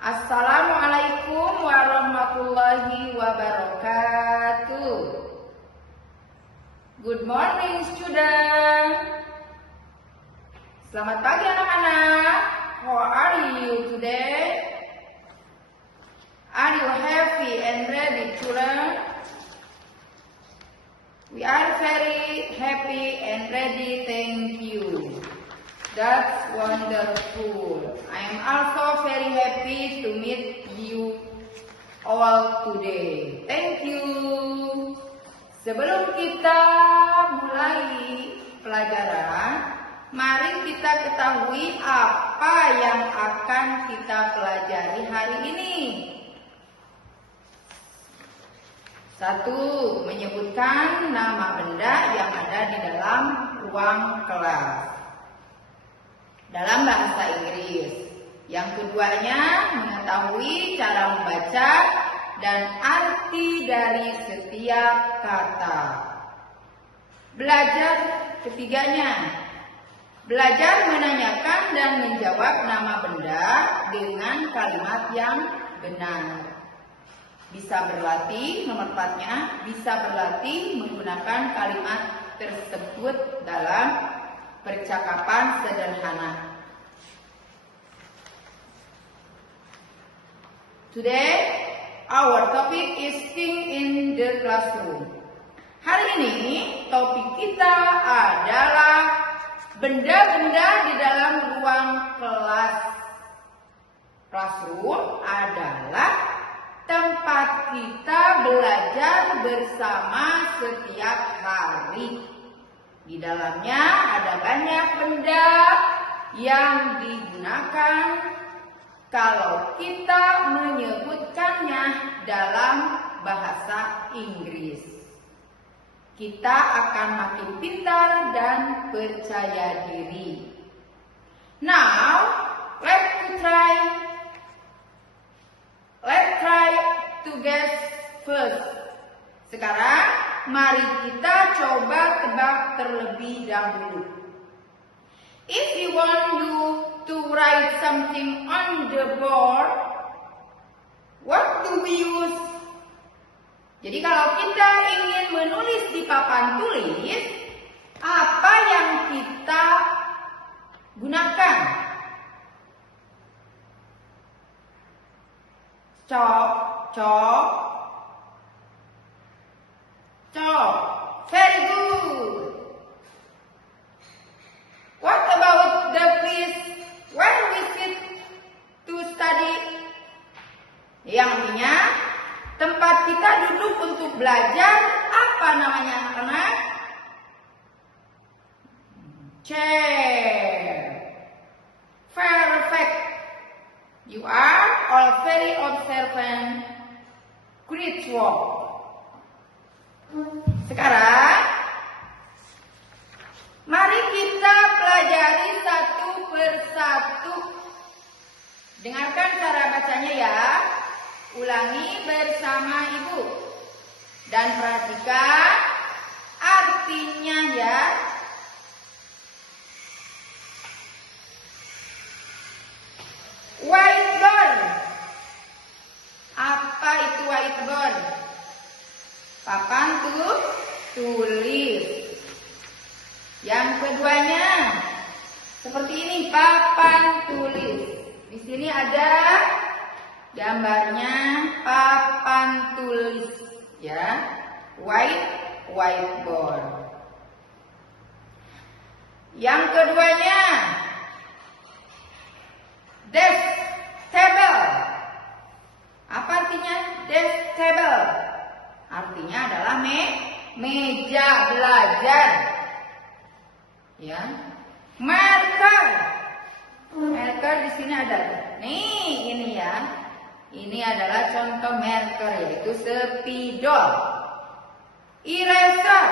Assalamualaikum warahmatullahi wabarakatuh. Good morning student. Selamat pagi anak-anak. How are you today? Are you happy and ready to learn? We are very happy and ready, thank you. That's wonderful. I am also very happy to meet you all today. Thank you. Sebelum kita mulai pelajaran, mari kita ketahui apa yang akan kita pelajari hari ini. 1. Menyebutkan nama benda yang ada di dalam ruang kelas dalam bahasa Inggris. Yang keduanya, mengetahui cara membaca dan arti dari setiap kata. Belajar ketiganya, belajar menanyakan dan menjawab nama benda dengan kalimat yang benar. Bisa berlatih, nomor 4-nya, bisa berlatih menggunakan kalimat tersebut dalam percakapan sederhana. Today, our topic is things in the classroom. Hari ini, topik kita adalah benda-benda di dalam ruang kelas. Classroom adalah tempat kita belajar bersama setiap hari. Di dalamnya ada banyak benda yang digunakan kalau kita menyebutkannya dalam bahasa Inggris. Kita akan makin pintar dan percaya diri. Now, let's try to guess first. Sekarang, mari kita coba tebak terlebih dahulu. If you want to write something on the board, what do we use? Jadi kalau kita ingin menulis di papan tulis, apa yang kita gunakan? Chalk. Very good. What about the place where we sit to study? Yang artinya tempat kita duduk untuk belajar, apa namanya anak-anak? Chair. Perfect. You are all very observant. Great work. Sekarang, mari kita pelajari satu persatu. Dengarkan cara bacanya ya. Ulangi bersama ibu. Dan perhatikan artinya ya. Whiteboard. Apa itu whiteboard? Papan tulis. Yang keduanya seperti ini, papan tulis. Di sini ada gambarnya papan tulis, ya, whiteboard. Yang keduanya desk table. Apa artinya desk table? Artinya adalah meja belajar. Ya. Marker. Marker di sini ada. Nih, ini ya. Ini adalah contoh marker, yaitu spidol. Eraser.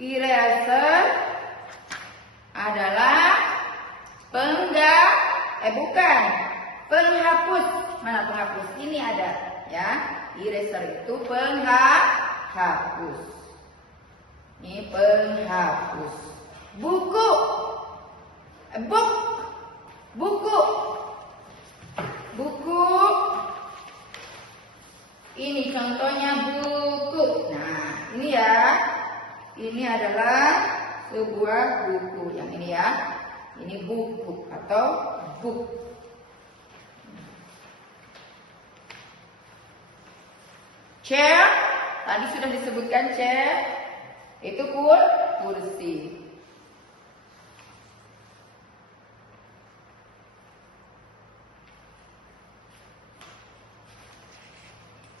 Eraser adalah penghapus. Mana penghapus? Ini ada, ya. Eraser itu penghapus. Ini penghapus. Buku. Buku. Ini contohnya buku. Nah, ini ya. Ini adalah sebuah buku. Yang ini ya. Ini buku atau book. Chair, tadi sudah disebutkan chair. Itu kursi.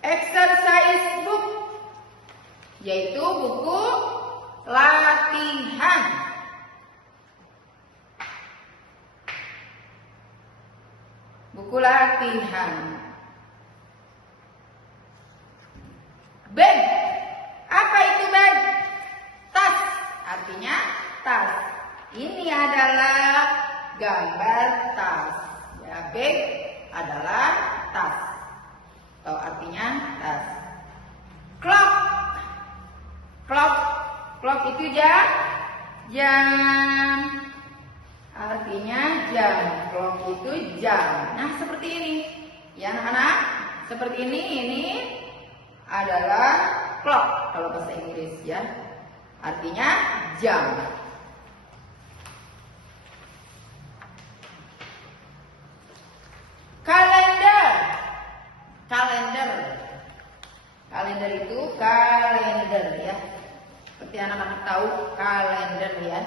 Exercise book, yaitu buku latihan. Buku latihan. Bag, apa itu bag? Tas, artinya tas. Ini adalah gambar tas. Ya, bag adalah tas. Atau artinya tas. Clock. Clock itu jam. Artinya jam. Clock itu jam. Nah, seperti ini. Ya, anak-anak. Seperti ini adalah clock kalau bahasa Inggris ya. Artinya jam. Kalender itu kalender ya. Seperti anak-anak tahu kalender ya.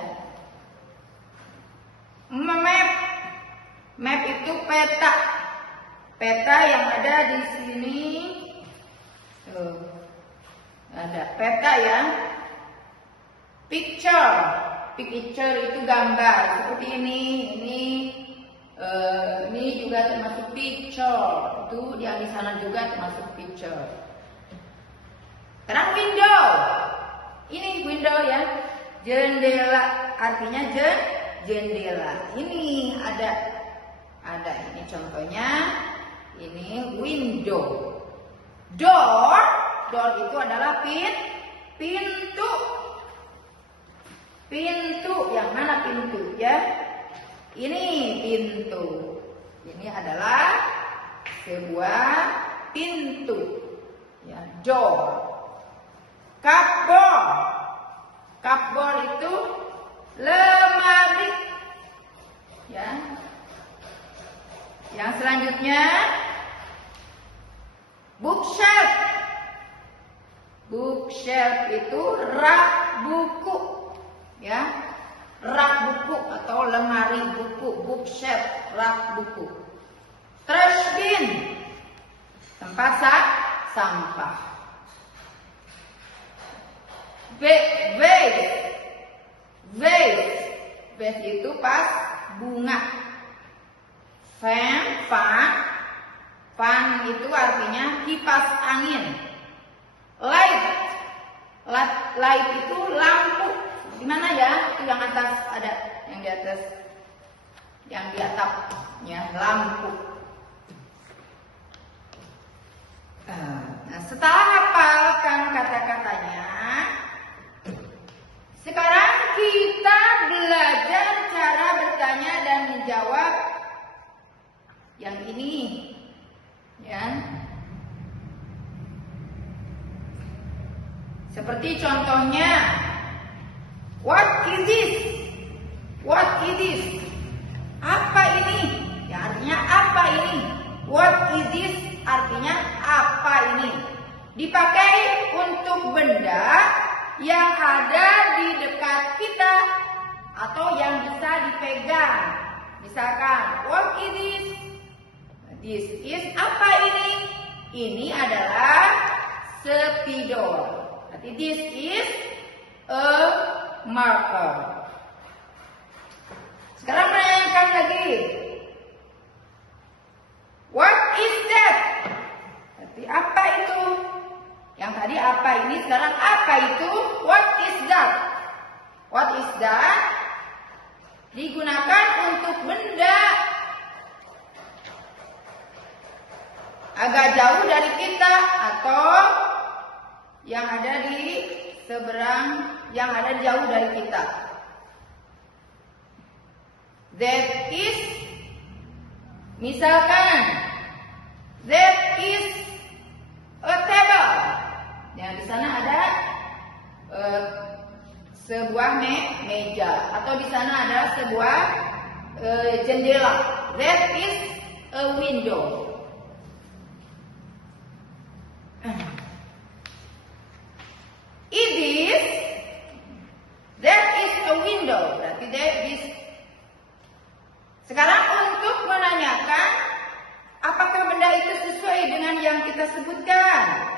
Map itu peta. Peta yang ada di sini. Ada peta ya. Picture itu gambar seperti ini. Ini juga termasuk picture. Itu yang di sana juga termasuk picture. Sekarang window. Ini window ya. Jendela artinya jendela. Ini ada ini contohnya. Ini window. Door itu adalah pintu. Pintu, yang mana pintu ya? Ini pintu. Ini adalah sebuah pintu. Ya, door. Cupboard itu lemari. Ya. Yang selanjutnya bookshelf. Bookshelf itu rak buku. Ya. Rak buku atau lemari buku. Bookshelf, rak buku. Trash bin, tempat sampah. Vase itu pas bunga. Fan itu artinya kipas angin. Light itu lampu. Di mana ya? Itu yang atas ada, yang di atas, yang di atapnya lampu. Nah, setelah hafalkan kata-katanya, sekarang kita belajar cara bertanya dan menjawab yang ini, ya. Seperti contohnya, what is this? What is this? Apa ini? Ya, artinya apa ini? What is this? Artinya apa ini? Dipakai untuk benda yang ada di dekat kita atau yang bisa dipegang. Misalkan, what is this? This is apa ini? Ini adalah spidol. Berarti this is a marker. Sekarang menanyakan lagi. What is that? Berarti apa itu? Yang tadi apa ini, sekarang apa itu? What is that? What is that? Digunakan untuk benda agak jauh dari kita atau yang ada di seberang, yang ada jauh dari kita. That is, misalkan, that is a meja, atau di sana adalah sebuah jendela. That is a window. It is, that is a window. Berarti that is. Sekarang untuk menanyakan apakah benda itu sesuai dengan yang kita sebutkan.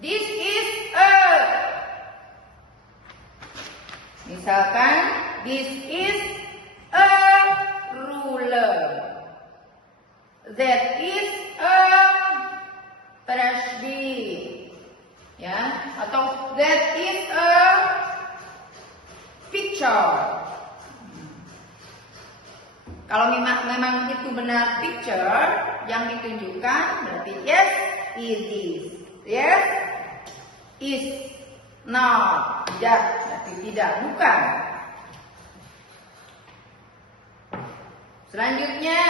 This is a, misalkan this is a ruler. That is a trash bin. Ya, atau that is a picture. Kalau memang itu benar picture yang ditunjukkan, berarti yes it is. Yes is not. Tidak, berarti tidak, bukan. Selanjutnya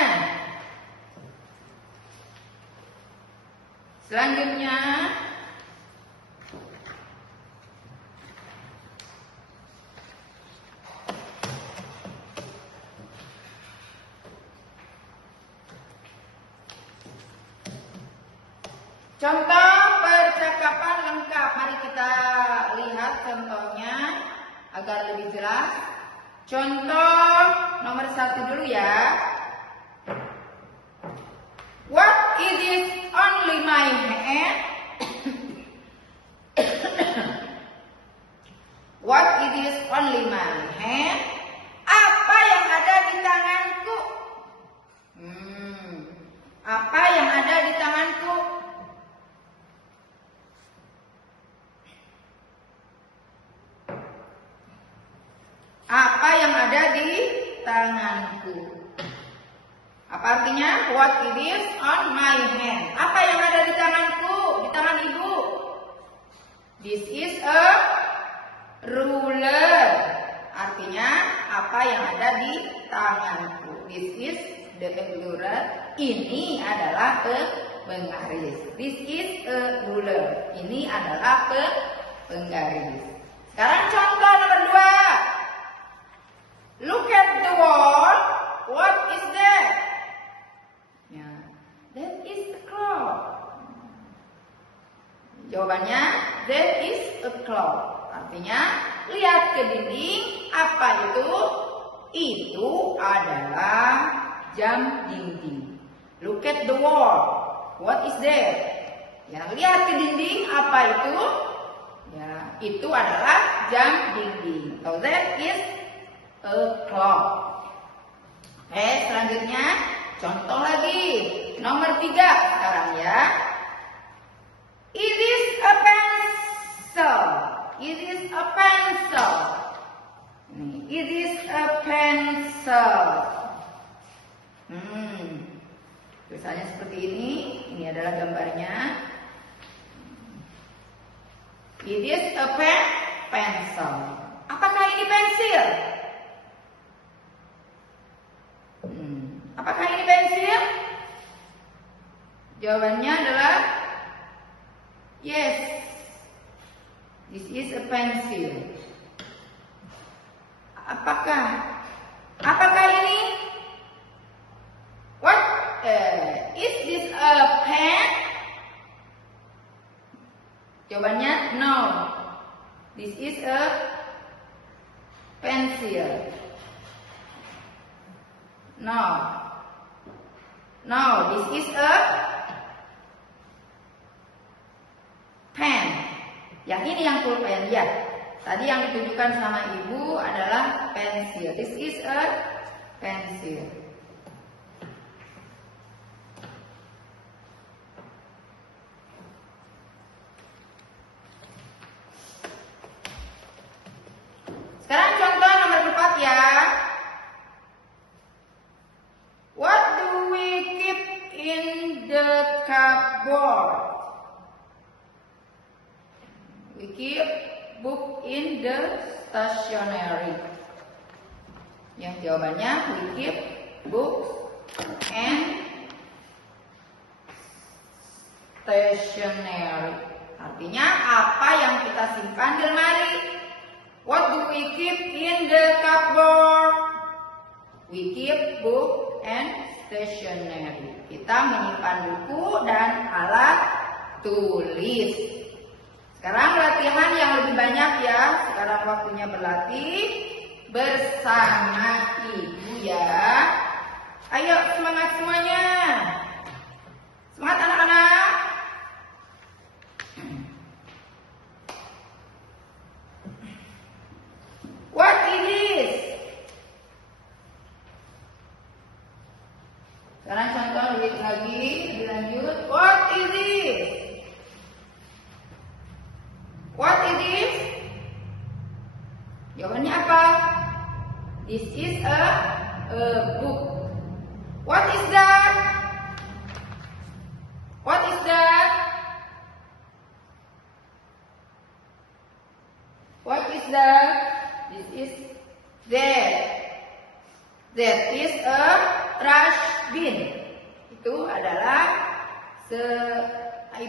contoh percakapan lengkap. Mari kita lihat contohnya agar lebih jelas. Contoh nomor 1 dulu ya. What it is only my hand? What it is only my hand? Apa yang ada di tanganku? Apa yang ada di tanganku? Apa yang ada di tanganku? Apa artinya? What it is on my hand. Apa yang ada di tanganku? Di tangan ibu. This is a ruler. Artinya apa yang ada di tanganku. This is the ruler. Ini adalah penggaris. This is a ruler. Ini adalah penggaris. Sekarang contoh nomor 2. Look at the wall. What is that? Ya, that is a clock. Jawabannya that is a clock. Artinya lihat ke dinding. Apa itu? Itu adalah jam dinding. Look at the wall. What is that? Ya, lihat ke dinding. Apa itu? Ya, itu adalah jam dinding. So that is a clock. Oke, selanjutnya contoh lagi. Nomor 3 sekarang ya. It is a pencil. It is a pencil. It is a pencil. Tulisannya seperti ini. Ini adalah gambarnya. It is a pencil. Apakah ini pensil? Apakah ini pensil? Jawabannya adalah yes. This is a pencil. Apakah ini? What? Is this a pen? Jawabannya no. This is a pencil. No. No, this is a pen. Yang ini yang pulpen ya. Tadi yang ditunjukkan sama ibu adalah pensil. This is a pencil. Sekarang contoh nomor 4 ya. What do we keep in the cupboard? We keep book in the stationery. Ya, jawabannya we keep books and stationery. Artinya apa yang kita simpan di lemari? What do we keep in the cupboard? We keep book and stationery. Kita menyimpan buku dan alat tulis. Sekarang latihan yang lebih banyak ya. Sekarang waktunya berlatih bersama ibu ya. Ayo semangat semuanya. Semangat anak-anak. What is this? Sekarang contoh lihat lagi, dilanjut. What is this? What is this? Jawabannya apa? This is a book. What is that? What is that? What is that? This is that. That is a trash bin. Itu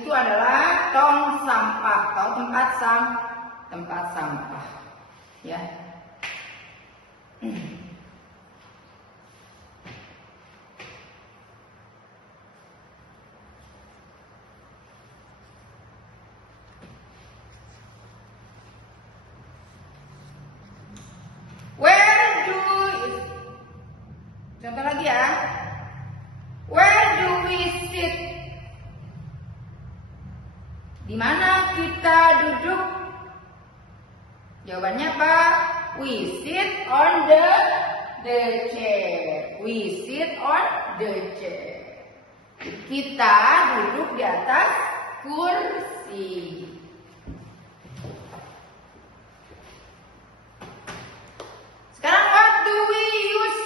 adalah tong sampah atau tempat sampah. Ya. Contoh lagi ya. Where do we sit? Di mana kita duduk? Jawabannya apa? We sit on the chair. We sit on the chair. Kita duduk di atas kursi. Sekarang what do we use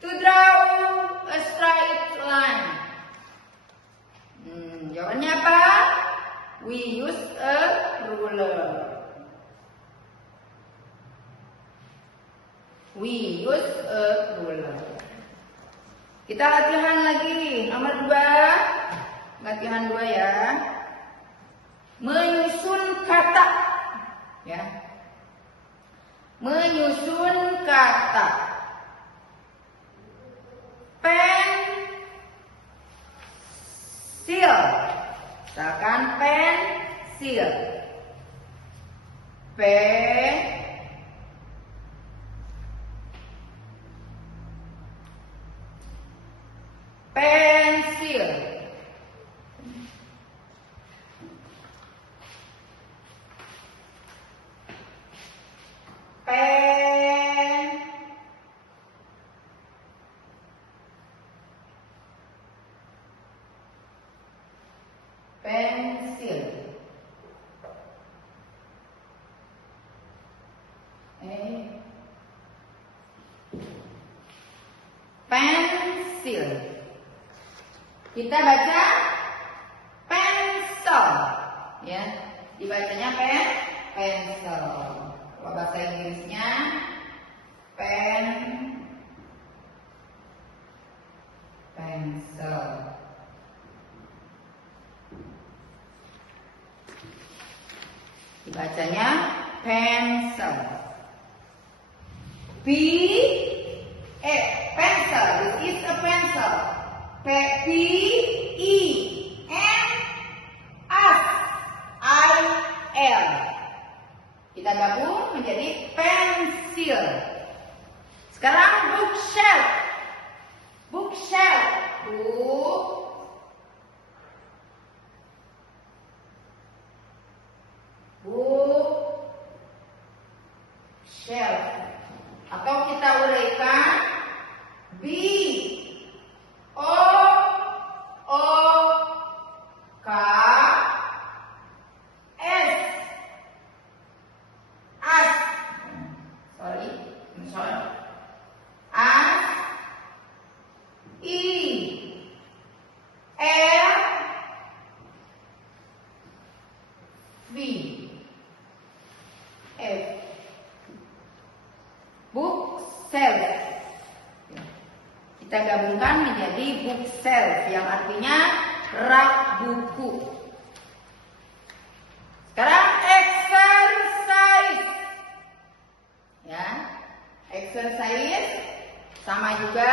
to draw a straight line? Jawabannya apa? We use a ruler. We use a ruler. Kita latihan lagi. Nomor 2. Latihan 2 ya. Menyusun kata. Ya. Menyusun kata. Pensil. Misalkan pensil. Pensil. Pensil. Pensil. Kita baca pencil, ya. Dibacanya pencil. Kalau bahasa Inggrisnya pencil. Dibacanya pencil. Pencil. This is a pencil. P-E-N-S-I-L. Kita gabung menjadi pensil. Sekarang bookshelf. Bookshelf. Bookshelf. Atau kita uraikan books. kita gabungkan menjadi bookshelf yang artinya rak buku. Sekarang exercise. Ya. Exercise sama juga